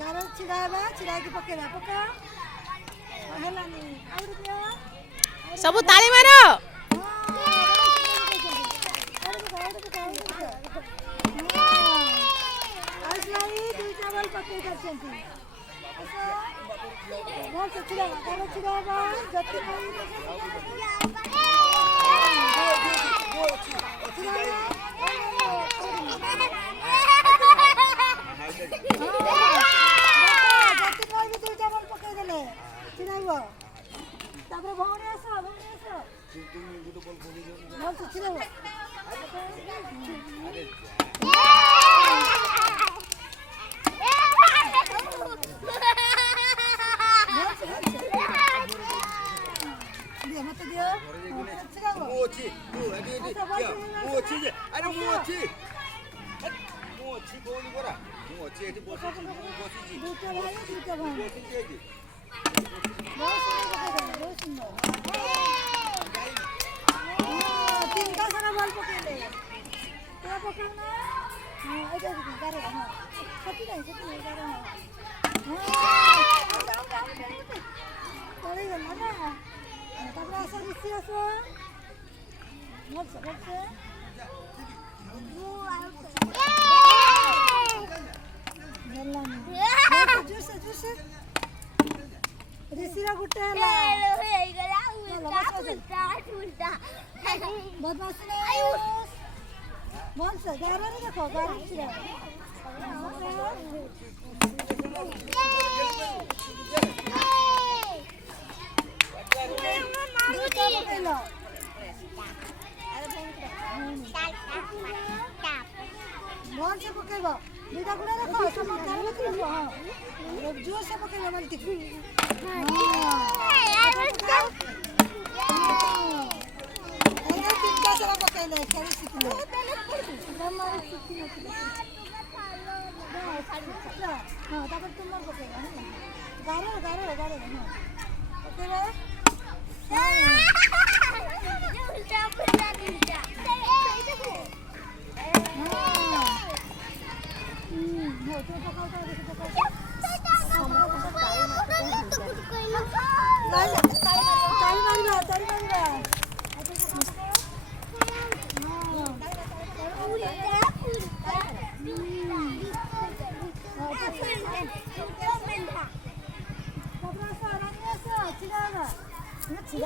ଗାର ଛିଡ଼ା ହେବା ଛିଡ଼ାଇକି ପକେଇବା ପକା ହେଲାନି ଆଉ ଦିଅ ସବୁ ତାଳି ମାର। ଦୁଇଟା ବଲ୍ ପକେଇ କରିଛନ୍ତି ଭଲ ଛିଡ଼ା ଗାର ଛିଡ଼ା ହେବା ଯତି ଦୁଇଟା ବଲ୍ ପକେଇଦେଲେ ଛିଡ଼ା ତାପରେ ଭଉଣୀ ଆସ ଭଲ ଛିଡ଼ା ମତେ ଦିଅ ମୁଁ ଅଛି ଆରେ ମୁଁ ଅଛି କହୁନି ପରା ମୁଁ ଅଛି ଏଠି ବସିଛି ମୁଁ ବସିଛି ଦୁଇଟା ଭାଇ ଦୁଇଟା ଭଉଣୀ ବସିଛି ଏଠି ବହୁତ ସୁନ୍ଦର ତିନିଟା ସାରା ବଲ୍ ପକେଇଲେ ପୁରା ପକେଇ ନା ଏଇଟା ଗାର ସେଠି ନାହିଁ ଗାର ଚଳିଗଲା ନା ତାପରେ ଆସ ମିଶି ଆସ ଭଲସେ ଭଲସେ ହେଲାନି ଜୋରସେ ଜୋରସେ ऋषिरा गुट्टे ହେଲା बदमाशी नहीं बोल से गारा नहीं देखो गारा ऋषिरा बोल से पकेबो दुटा गुड़ा देखो सब गारा देखो हां जोर से पकेबो बाल्टी তিনটা সারা পকাইলে চারি শিখলে হ্যাঁ তারপর তোমার পকাইবা গারো গারো গারো হ্যাঁ পকাইবা হ্যাঁ তো পকাও